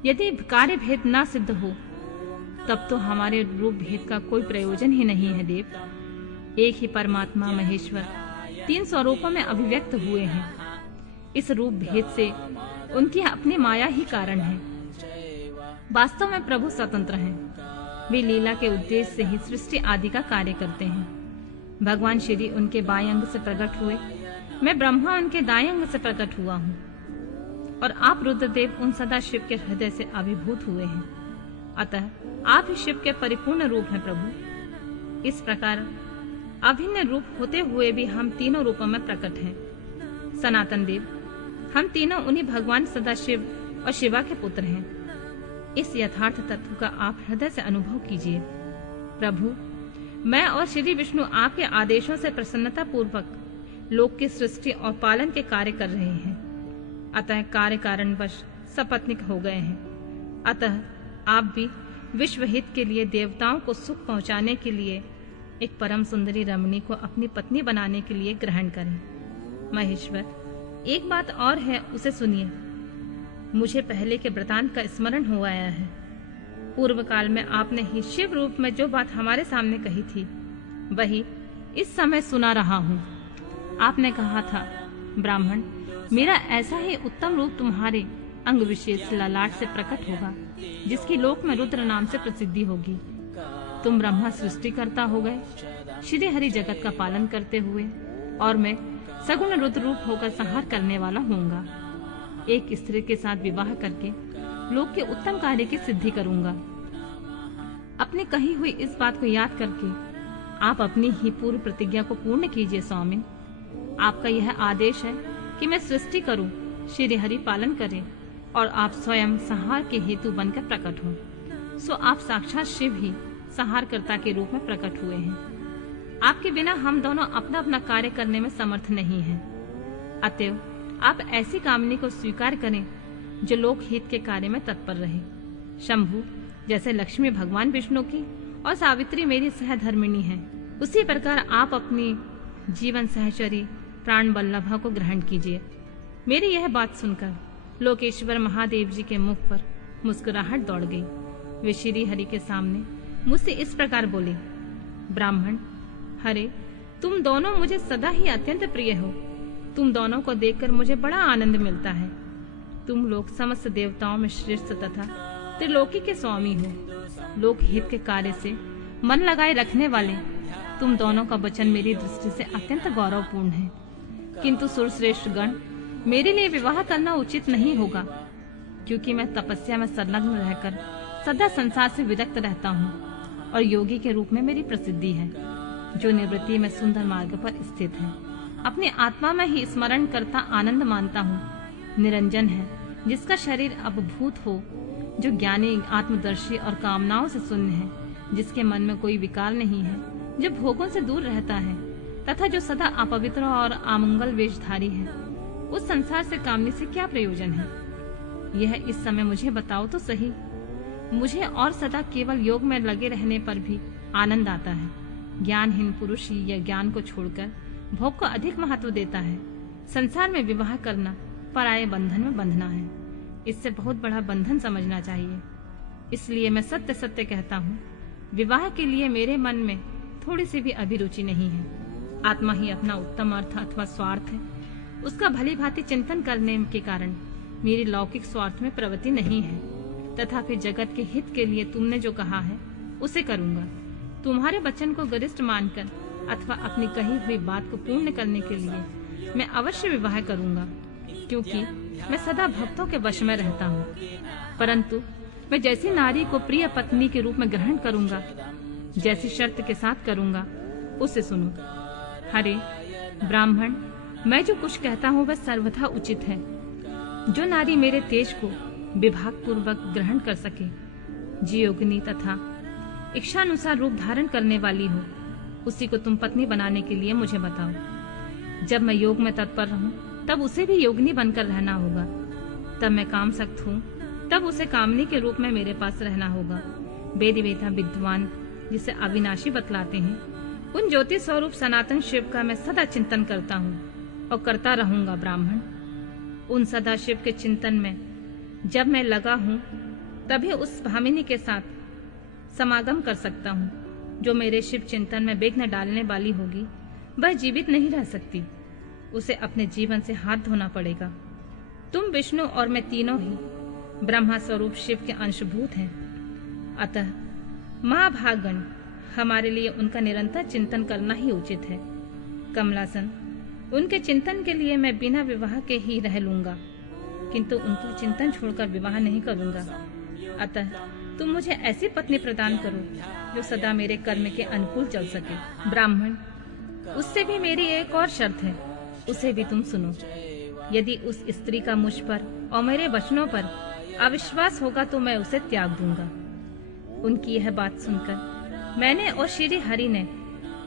यदि कार्य भेद न सिद्ध हो, तब तो हमारे रूप भेद का कोई प्रयोजन ही नहीं है। देव, एक ही परमात्मा महेश्वर 3 स्वरूपों में अभिव्यक्त हुए हैं। इस रूप भेद से उनकी अपनी माया ही कारण है। वास्तव में प्रभु स्वतंत्र हैं। वे लीला के उद्देश्य से ही सृष्टि आदि का कार्य करते हैं। भगवान श्री उनके बाएं अंग से प्रकट हुए, मैं ब्रह्मा उनके दाएं अंग से प्रकट हुआ हूँ, और आप रुद्रदेव उन सदा शिव के हृदय से अभिभूत हुए हैं। अतः आप ही शिव के परिपूर्ण रूप हैं। प्रभु, इस प्रकार अभिन्न रूप होते हुए भी हम तीनों रूपों में प्रकट हैं। सनातन देव, हम तीनों उन्हीं भगवान सदाशिव और शिवा के पुत्र हैं। इस यथार्थ तत्व का आप हृदय से अनुभव कीजिए। प्रभु, मैं और श्री विष्णु आपके आदेशों से प्रसन्नता पूर्वक लोक की सृष्टि और पालन के कार्य कर रहे हैं। अतः कार्य कारणवश सपत्नीक हो गए हैं। अतः आप भी विश्व हित के लिए देवताओं को सुख पहुंचाने के लिए एक परम सुंदरी रमणी को अपनी पत्नी बनाने के लिए ग्रहण करें। महेश्वर, एक बात और है, उसे सुनिए। मुझे पहले के वृतांत का स्मरण हो आया है। पूर्व काल में आपने ही शिव रूप में जो बात हमारे सामने कही थी, वही इस समय सुना रहा हूँ। आपने कहा था, ब्राह्मण, मेरा ऐसा ही उत्तम रूप तुम्हारे अंग विशेष ललाट से प्रकट होगा, जिसकी लोक में रुद्र नाम से प्रसिद्धि होगी। तुम ब्रह्मा सृष्टि करता हो गए, श्री हरि जगत का पालन करते हुए, और मैं सगुण रुद्र रूप होकर संहार करने वाला होऊंगा। एक स्त्री के साथ विवाह करके लोक के उत्तम कार्य की सिद्धि करूंगा। अपनी कही हुई इस बात को याद करके आप अपनी ही पूर्व प्रतिज्ञा को पूर्ण कीजिए। स्वामी, आपका यह आदेश है कि मैं सृष्टि करूं, श्री हरि पालन करें, और आप स्वयं संहार के हेतु बनकर प्रकट हो। सो आप साक्षात शिव ही संहारकर्ता के रूप में प्रकट हुए हैं। आपके बिना हम दोनों अपना अपना कार्य करने में समर्थ नहीं हैं। अतएव आप ऐसी कामनी को स्वीकार करें जो लोक हित के कार्य में तत्पर रहे। शंभु, जैसे लक्ष्मी भगवान विष्णु की और सावित्री मेरी सहधर्मिणी है, उसी प्रकार आप अपनी जीवन सहचरी प्राण बल्लभा को ग्रहण कीजिए। मेरी यह बात सुनकर लोकेश्वर महादेव जी के मुख पर मुस्कुराहट दौड़ गई। वे श्री हरि के सामने मुझसे इस प्रकार बोले, ब्राह्मण, हरे, तुम दोनों मुझे सदा ही अत्यंत प्रिय हो। तुम दोनों को देखकर मुझे बड़ा आनंद मिलता है। तुम लोग समस्त देवताओं में श्रेष्ठ तथा त्रिलोकी के स्वामी हो। लोक हित के कार्य से मन लगाए रखने वाले तुम दोनों का वचन मेरी दृष्टि से अत्यंत गौरवपूर्ण है। किंतु सुरश्रेष्ठ गण, मेरे लिए विवाह करना उचित नहीं होगा, क्योंकि मैं तपस्या में संलग्न रहकर सदा संसार से विरक्त रहता हूँ, और योगी के रूप में मेरी प्रसिद्धि है, जो निवृत्ति में सुंदर मार्ग पर स्थित है। अपनी आत्मा में ही स्मरण करता आनंद मानता हूँ। निरंजन है, जिसका शरीर अवभूत हो, जो ज्ञानी आत्मदर्शी और कामनाओं से शून्य है, जिसके मन में कोई विकार नहीं है, जो भोगों से दूर रहता है, तथा जो सदा अपवित्र और अमंगल वेशधारी है। उस संसार से कामनी से क्या प्रयोजन है? यह इस समय मुझे बताओ तो सही। मुझे और सदा केवल योग में लगे रहने पर भी आनंद आता है। ज्ञानहीन पुरुष ही यह ज्ञान को छोड़कर भोग को अधिक महत्व देता है। संसार में विवाह करना पराये बंधन में बंधना है। इससे बहुत बड़ा बंधन समझना चाहिए। इसलिए मैं सत्य सत्य कहता हूँ, विवाह के लिए मेरे मन में थोड़ी सी भी अभिरुचि नहीं है। आत्मा ही अपना उत्तम अर्थ अथवा स्वार्थ है। उसका भली भांति चिंतन करने के कारण मेरी लौकिक स्वार्थ में प्रवृत्ति नहीं है, तथा फिर जगत के हित के लिए तुमने जो कहा है उसे करूंगा। तुम्हारे वचन को गरिष्ठ मानकर अथवा अपनी कही हुई बात को पूर्ण करने के लिए मैं अवश्य विवाह करूंगा, क्योंकि मैं सदा भक्तों के वश में रहता हूँ। परंतु मैं जैसी नारी को प्रिय पत्नी के रूप में ग्रहण करूंगा, जैसी शर्त के साथ करूंगा उसे सुनो। हरे ब्राह्मण, मैं जो कुछ कहता हूँ वह सर्वथा उचित है। जो नारी मेरे तेज को विभाग पूर्वक ग्रहण कर सके, जियोगिनी तथा इच्छानुसार रूप धारण करने वाली हो, उसी को तुम पत्नी बनाने के लिए मुझे बताओ। जब मैं योग में तत्पर रहूं तब उसे भी योगिनी बनकर रहना होगा। तब मैं काम सक्त हूँ तब उसे कामनी के रूप में मेरे पास रहना होगा। वेद वेता विद्वान जिसे अविनाशी बतलाते हैं, उन ज्योति स्वरूप सनातन शिव का मैं सदा चिंतन करता हूँ और करता रहूंगा। ब्राह्मण, उन सदा शिव के चिंतन में जब मैं लगा हूँ तभी उस भामिनी के साथ समागम कर सकता हूँ। जो मेरे शिव चिंतन में विघ्न डालने वाली होगी वह जीवित नहीं रह सकती। उसे अपने जीवन से हाथ धोना पड़ेगा। तुम विष्णु और मैं तीनों ही ब्रह्मा स्वरूप शिव के अंशभूत हैं। अतः महाभागगण, हमारे लिए उनका निरंतर चिंतन करना ही उचित है। कमलासन, उनके चिंतन के लिए मैं बिना विवाह के ही रह लूंगा, किंतु उनका चिंतन छोड़कर विवाह नहीं करूंगा। अतः तुम मुझे ऐसी पत्नी प्रदान करो जो सदा मेरे कर्म के अनुकूल चल सके। ब्राह्मण, उससे भी मेरी एक और शर्त है, उसे भी तुम सुनो। यदि उस स्त्री का मुझ पर और मेरे वचनों पर अविश्वास होगा तो मैं उसे त्याग दूंगा। उनकी यह बात सुनकर मैंने और श्री हरि ने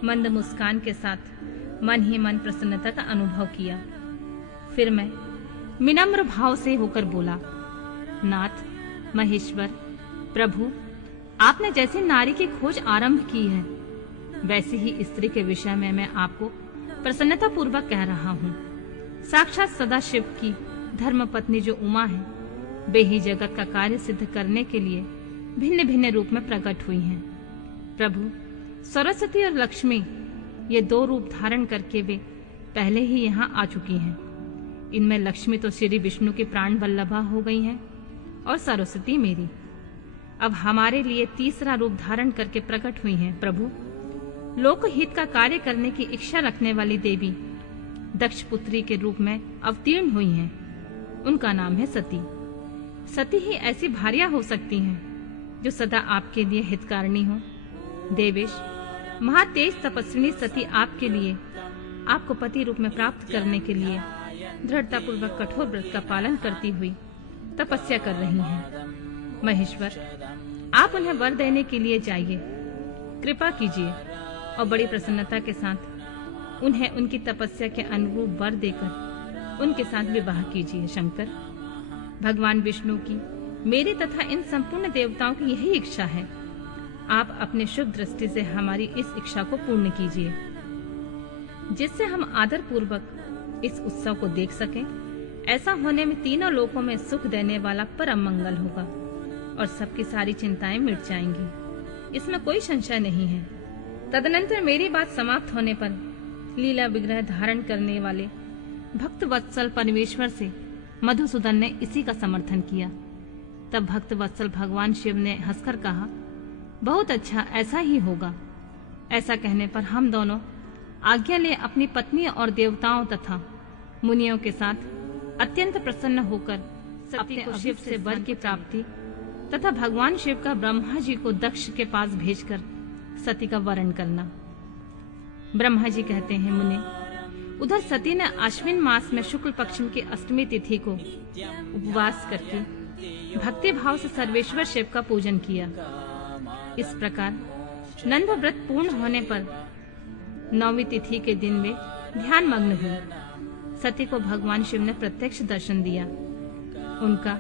मंद मुस्कान के साथ मन ही मन प्रसन्नता का अनुभव किया। फिर मैं विनम्र भाव से होकर बोला, नाथ, महेश्वर, प्रभु, आपने जैसे नारी की खोज आरंभ की है, वैसे ही स्त्री के विषय में मैं आपको प्रसन्नता पूर्वक कह रहा हूँ। साक्षात सदाशिव की धर्म पत्नी जो उमा है, वे ही जगत का कार्य सिद्ध करने के लिए भिन्न भिन्न रूप में प्रकट हुई हैं। प्रभु, सरस्वती और लक्ष्मी, ये दो रूप धारण करके वे पहले ही यहाँ आ चुकी हैं। इनमें लक्ष्मी तो श्री विष्णु की प्राण वल्लभा हो गई हैं और सरस्वती मेरी अब हमारे लिए तीसरा रूप धारण करके प्रकट हुई हैं। प्रभु, लोकहित का कार्य करने की इच्छा रखने वाली देवी दक्ष पुत्री के रूप में अवतीर्ण हुई हैं। उनका नाम है सती। सती ही ऐसी भार्या हो सकती हैं जो सदा आपके लिए हितकारिणी हो। देवेश, महातेज तपस्विनी सती आपके लिए, आपको पति रूप में प्राप्त करने के लिए दृढ़ता पूर्वक कठोर व्रत का पालन करती हुई तपस्या कर रही हैं। महेश्वर, आप उन्हें वर देने के लिए जाइए, कृपा कीजिए और बड़ी प्रसन्नता के साथ उन्हें उनकी तपस्या के अनुरूप वर देकर उनके साथ विवाह कीजिए। शंकर, भगवान विष्णु की, मेरी तथा इन संपूर्ण देवताओं की यही इच्छा है। आप अपने शुभ दृष्टि से हमारी इस इच्छा को पूर्ण कीजिए, जिससे हम आदर पूर्वक इस उत्सव को देख सकें। ऐसा होने में तीनों लोकों में सुख देने वाला परम मंगल होगा और सबकी सारी चिंताएं मिट जाएंगी, इसमें कोई संशय नहीं है। तदनंतर मेरी बात समाप्त होने पर लीला विग्रह धारण करने वाले भक्त वत्सल परमेश्वर से मधुसूदन ने इसी का समर्थन किया। तब भक्त वत्सल भगवान शिव ने हंसकर कहा, बहुत अच्छा, ऐसा ही होगा। ऐसा कहने पर हम दोनों आज्ञा ले अपनी पत्नी और देवताओं तथा मुनियों के साथ अत्यंत प्रसन्न होकर अपने शिव से वर की प्राप्ति तथा भगवान शिव का ब्रह्मा जी को दक्ष के पास भेजकर सती का वरण करना। ब्रह्मा जी कहते हैं, मुने, उधर सती ने आश्विन मास में शुक्ल पक्ष की अष्टमी तिथि को उपवास करके भक्ति भाव से सर्वेश्वर शिव का पूजन किया। इस प्रकार नंद व्रत पूर्ण होने पर नौवीं तिथि के दिन वे ध्यान मग्न हुई। सती को भगवान शिव ने प्रत्यक्ष दर्शन दिया। उनका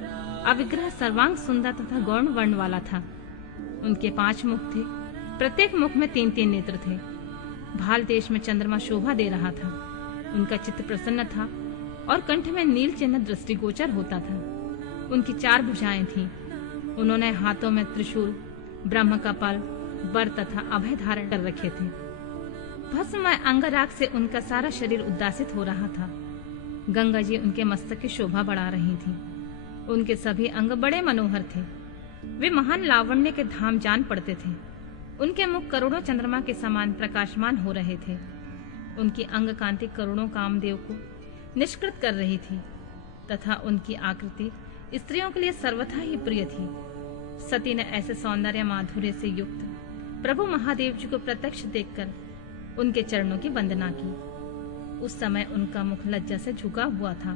अविग्रह सर्वांग सुंदर तथा गौण वर्ण वाला था। उनके 5 मुख थे, प्रत्येक मुख में 3-3 नेत्र थे। भाल देश में चंद्रमा शोभा दे रहा था। उनका चित्त प्रसन्न था और कंठ में नील चिन्ह दृष्टिगोचर होता था। उनकी 4 भुजाएं थीं। उन्होंने हाथों में त्रिशूल, ब्रह्म कपाल, वर तथा अभय धारण कर रखे थे। भस्ममय अंगराग से उनका सारा शरीर उद्दासित हो रहा था। गंगा जी उनके मस्तक की शोभा बढ़ा रही थी। उनके सभी अंग बड़े मनोहर थे। वे महान लावण्य के धाम जान पड़ते थे। उनके मुख करोड़ों चंद्रमा के समान प्रकाशमान हो रहे थे। उनकी अंग कांति करोड़ों कामदेव को निष्कृत कर रही थी तथा उनकी आकृति स्त्रियों के लिए सर्वथा ही प्रिय थी। सती ने ऐसे सौंदर्य माधुर्य से युक्त प्रभु महादेव जी को प्रत्यक्ष देखकर उनके चरणों की वंदना की। उस समय उनका मुख लज्जा से झुका हुआ था।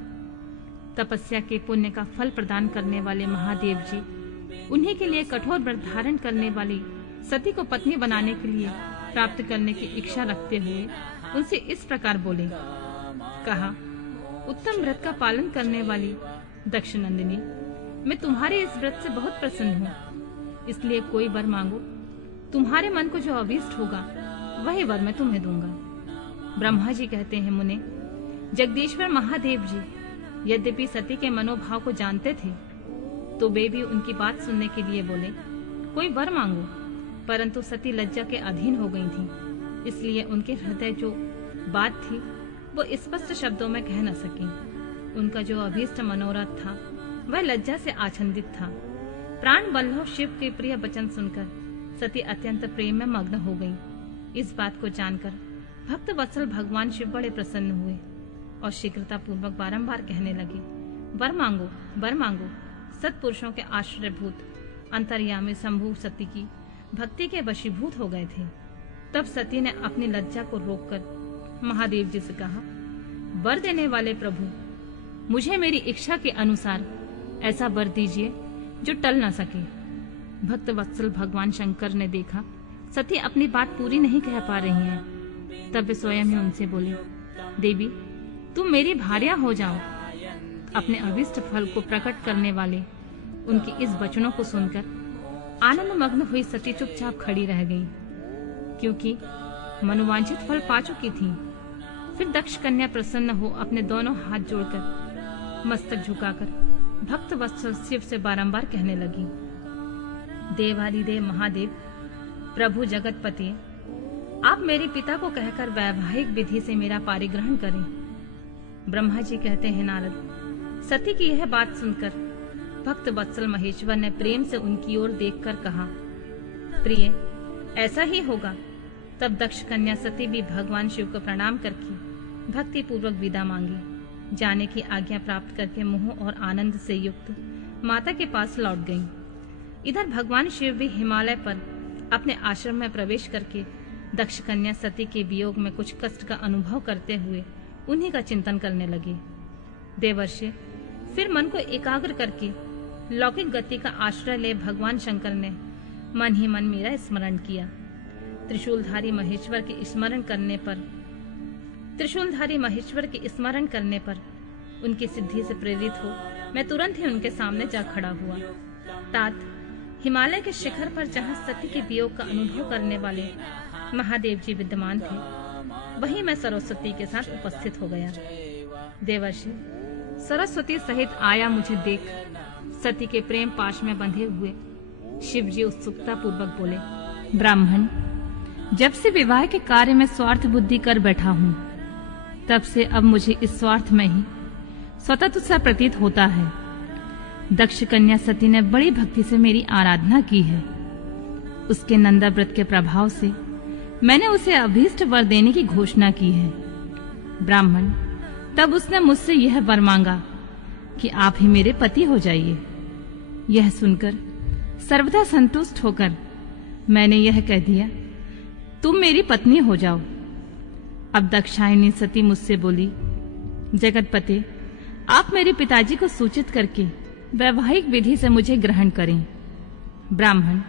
तपस्या के पुण्य का फल प्रदान करने वाले महादेव जी उन्हीं के लिए कठोर व्रत धारण करने वाली सती को पत्नी बनाने के लिए प्राप्त करने की इच्छा रखते हुए उनसे इस प्रकार बोले। कहा, उत्तम व्रत का पालन करने वाली दक्षनंदिनी, मैं तुम्हारे इस व्रत से बहुत प्रसन्न हूँ, इसलिए कोई वर मांगो। तुम्हारे मन को जो अभीष्ट होगा वही वर मैं तुम्हें दूंगा। ब्रह्मा जी कहते हैं, मुने, जगदीश्वर महादेव जी यद्यपि सती के मनोभाव को जानते थे तो वे भी उनकी बात सुनने के लिए बोले, कोई वर मांगो। परंतु सती लज्जा के अधीन हो गई थी, इसलिए उनके हृदय जो बात थी वो स्पष्ट शब्दों में कह न सकी। उनका जो अभीष्ट मनोरथ था वह लज्जा से आच्छादित था। प्राण बल्लभ शिव के प्रिय वचन सुनकर सती अत्यंत प्रेम में मग्न हो गई। इस बात को जानकर भक्त वत्सल भगवान शिव बड़े प्रसन्न हुए और शीघ्रता पूर्वक बारंबार कहने लगे, वर मांगो, वर मांगो। सत्पुरुषों के आश्रयभूत अंतर्यामी शंभु सती की भक्ति के वशीभूत हो गए थे। तब सती ने अपनी लज्जा को रोककर महादेव जी से कहा, वर देने वाले प्रभु, मुझे मेरी इच्छा के अनुसार ऐसा वर दीजिए जो टल न सके। भक्त वत्सल भगवान शंकर ने देखा सती अपनी बात पूरी नहीं कह पा रही हैं। तब वे स्वयं ही उनसे बोले, देवी, तुम मेरी भार्या हो जाओ। अपने अभिष्ट फल को प्रकट करने वाले उनके इस वचनों को सुनकर आनंद मग्न हुई सती चुपचाप खड़ी रह गई, क्योंकि मनोवांछित फल पा चुकी थी। फिर दक्ष कन्या प्रसन्न हो अपने दोनों हाथ जोड़कर मस्तक झुकाकर भक्त वत्सल शिव से बारंबार कहने लगी, देवादिदेव महादेव, प्रभु जगतपति, आप मेरे पिता को कहकर वैवाहिक विधि से मेरा पारिग्रहण करें। ब्रह्मा जी कहते हैं, नारद, सती की यह बात सुनकर भक्त वत्सल महेश्वर ने प्रेम से उनकी ओर देखकर कहा, प्रिय, ऐसा ही होगा। तब दक्ष कन्या सती भी भगवान शिव को प्रणाम करके भक्ति पूर्वक विदा मांगी। जाने की आज्ञा प्राप्त करके मोह और आनंद से युक्त माता के पास लौट गईं। इधर भगवान शिव भी हिमालय पर अपने आश्रम में प्रवेश करके दक्ष कन्या सती के वियोग में कुछ कष्ट का अनुभव करते हुए उन्हीं का चिंतन करने लगे। देवर्षि, फिर मन को एकाग्र करके लौकिक गति का आश्रय ले भगवान शंकर ने मन ही मन मेरा स्मरण किया। त्रिशूलधारी महेश्वर के स्मरण करने पर उनकी सिद्धि से प्रेरित हो मैं तुरंत ही उनके सामने जा खड़ा हुआ। तात हिमालय के शिखर पर जहाँ सती के वियोग का अनुभव करने वाले महादेव जी विद्यमान थे, वहीं मैं सरस्वती के साथ उपस्थित हो गया। देवर्षि, सरस्वती सहित आया मुझे देख सती के प्रेम पाश में बंधे हुए शिव जी उत्सुकता पूर्वक बोले, ब्राह्मण, जब से विवाह के कार्य में स्वार्थ बुद्धि कर बैठा हूँ, तब से अब मुझे इस स्वार्थ में ही स्वतः सा प्रतीत होता है। दक्ष कन्या सती ने बड़ी भक्ति से मेरी आराधना की है। उसके नंदा व्रत के प्रभाव से मैंने उसे अभीष्ट वर देने की घोषणा की है। ब्राह्मण, तब उसने मुझसे यह वर मांगा कि आप ही मेरे पति हो जाइए। यह सुनकर सर्वथा संतुष्ट होकर मैंने यह कह दिया, तुम मेरी पत्नी हो जाओ। अब दक्षायनी सती मुझसे बोली, जगतपते, आप मेरे पिताजी को सूचित करके वैवाहिक विधि से मुझे ग्रहण करें। ब्राह्मण,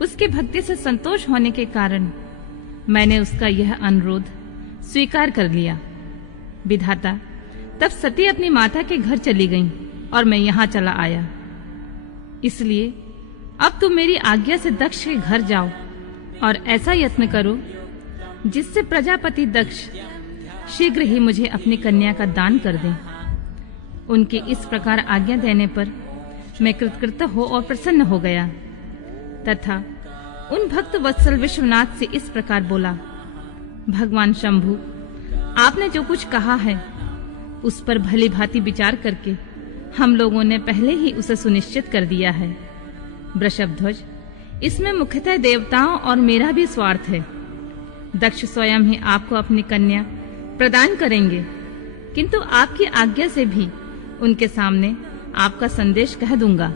उसकी भक्ति से संतोष होने के कारण मैंने उसका यह अनुरोध स्वीकार कर लिया। विधाता, तब सती अपनी माता के घर चली गई और मैं यहाँ चला आया। इसलिए अब तुम मेरी आज्ञा से दक्ष के घर जाओ और ऐसा यत्न करो जिससे प्रजापति दक्ष शीघ्र ही मुझे अपनी कन्या का दान कर दें। उनके इस प्रकार आज्ञा देने पर मैं कृतकृत हो और प्रसन्न हो गया तथा उन भक्त वत्सल विश्वनाथ से इस प्रकार बोला, भगवान शंभु, आपने जो कुछ कहा है उस पर भली भांति विचार करके हम लोगों ने पहले ही उसे सुनिश्चित कर दिया है। वृषभध्वज, इसमें मुख्यतः देवताओं और मेरा भी स्वार्थ है। दक्ष स्वयं ही आपको अपनी कन्या प्रदान करेंगे, किंतु आपकी आज्ञा से भी उनके सामने आपका संदेश कह दूंगा।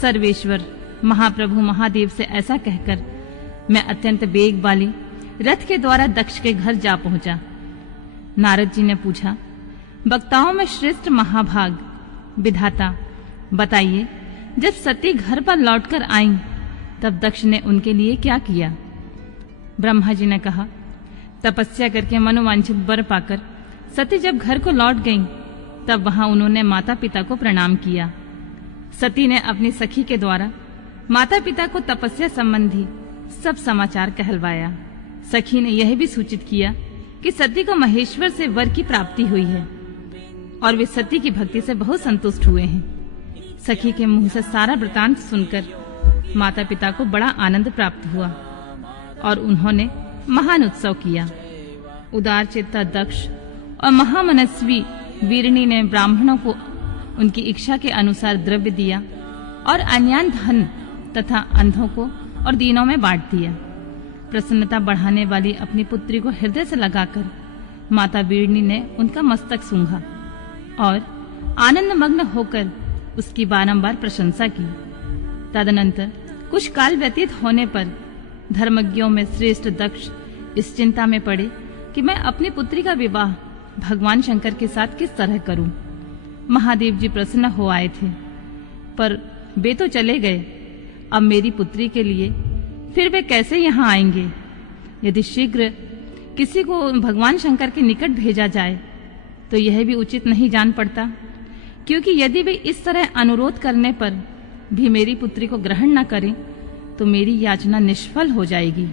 सर्वेश्वर महाप्रभु महादेव से ऐसा कहकर मैं अत्यंत वेग वाली रथ के द्वारा दक्ष के घर जा पहुंचा। नारद जी ने पूछा, वक्ताओं में श्रेष्ठ महाभाग विधाता, बताइए, जब सती घर पर लौटकर आईं, तब दक्ष ने उनके लिए क्या किया? ब्रह्मा जी ने कहा, तपस्या करके मनोवांछित वर पाकर सती जब घर को लौट गईं, तब वहां उन्होंने माता पिता को प्रणाम किया। सती ने अपनी सखी के द्वारा माता पिता को तपस्या संबंधी सब समाचार कहलवाया। सखी ने यह भी सूचित किया कि सती को महेश्वर से वर की प्राप्ति हुई है और वे सती की भक्ति से बहुत संतुष्ट हुए हैं। सखी के मुंह से सारा वृतांत सुनकर माता पिता को बड़ा आनंद प्राप्त हुआ और उन्होंने महान उत्सव किया। उदार चित्ता दक्ष और महामनस्वी वीरणी ने ब्राह्मणों को उनकी इच्छा के अनुसार द्रव्य दिया और अन्यान धन तथा अंधों को और दीनों में बांट दिया। प्रसन्नता बढ़ाने वाली अपनी पुत्री को हृदय से लगाकर माता वीरणी ने उनका मस्तक सूंघा और आनंद मग्न होकर उसकी बारंबार प्रशंसा की। तदनंतर कुछ काल व्यतीत होने पर धर्मज्ञों में श्रेष्ठ दक्ष इस चिंता में पड़े कि मैं अपनी पुत्री का विवाह भगवान शंकर के साथ किस तरह करूं। महादेव जी प्रसन्न हो आए थे, पर वे तो चले गए। अब मेरी पुत्री के लिए फिर वे कैसे यहाँ आएंगे? यदि शीघ्र किसी को भगवान शंकर के निकट भेजा जाए तो यह भी उचित नहीं जान पड़ता, क्योंकि यदि वे इस तरह अनुरोध करने पर भी मेरी पुत्री को ग्रहण न करें तो मेरी याचना निष्फल हो जाएगी।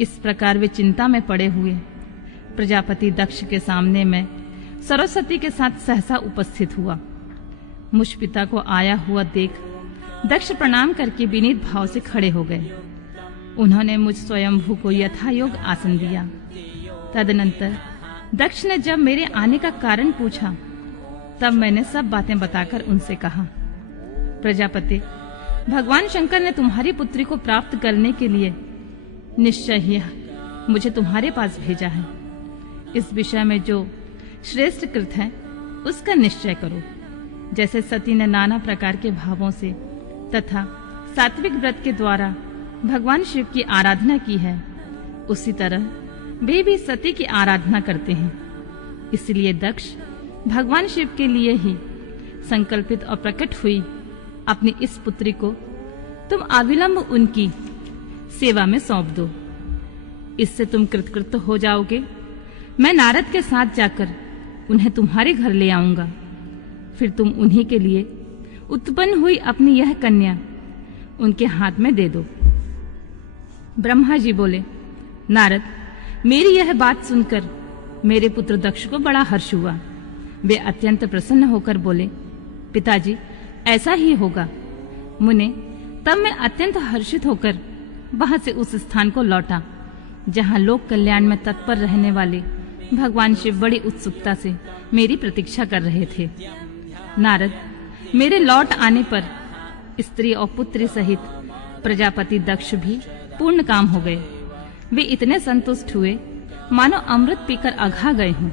इस प्रकार वे चिंता में पड़े हुए प्रजापति दक्ष के सामने मैं सरस्वती के साथ सहसा उपस्थित हुआ। मुझ पिता को आया हुआ देख दक्ष प्रणाम करके विनीत भाव से खड़े हो गए। उन्होंने मुझ स्वयंभू को यथायोग आसन दिया। तदनंतर दक्ष ने जब मेरे आने का कारण पूछा, तब मैंने सब बातें बताकर उनसे कहा, प्रजापति, भगवान शंकर ने तुम्हारी पुत्री को प्राप्त करने के लिए निश्चय ही मुझे तुम्हारे पास भेजा है। इस विषय में जो श्रेष्ठ कृत है उसका निश्चय करो। जैसे सती ने नाना प्रकार के भावों से तथा सात्विक व्रत के द्वारा भगवान शिव की आराधना की है, उसी तरह वे भी सती की आराधना करते हैं। इसलिए दक्ष भगवान शिव के लिए ही संकल्पित और प्रकट हुई अपनी इस पुत्री को तुम अविलंब उनकी सेवा में सौंप दो। इससे तुम कृतकृत्य हो जाओगे। मैं नारद के साथ जाकर उन्हें तुम्हारे घर ले आऊंगा। फिर तुम उन्हीं के लिए उत्पन्न हुई अपनी यह कन्या उनके हाथ में दे दो। ब्रह्मा जी बोले, नारद, मेरी यह बात सुनकर मेरे पुत्र दक्ष को बड़ा हर्ष हुआ। वे अत्यंत प्रसन्न होकर बोले, पिताजी, ऐसा ही होगा। मुने, तब मैं अत्यंत हर्षित होकर वहां से उस स्थान को लौटा जहां लोक कल्याण में तत्पर रहने वाले भगवान शिव बड़ी उत्सुकता से मेरी प्रतीक्षा कर रहे थे। नारद, मेरे लौट आने पर स्त्री और पुत्री सहित प्रजापति दक्ष भी पूर्ण काम हो गए। वे इतने संतुष्ट हुए मानो अमृत पीकर अघा गए हों।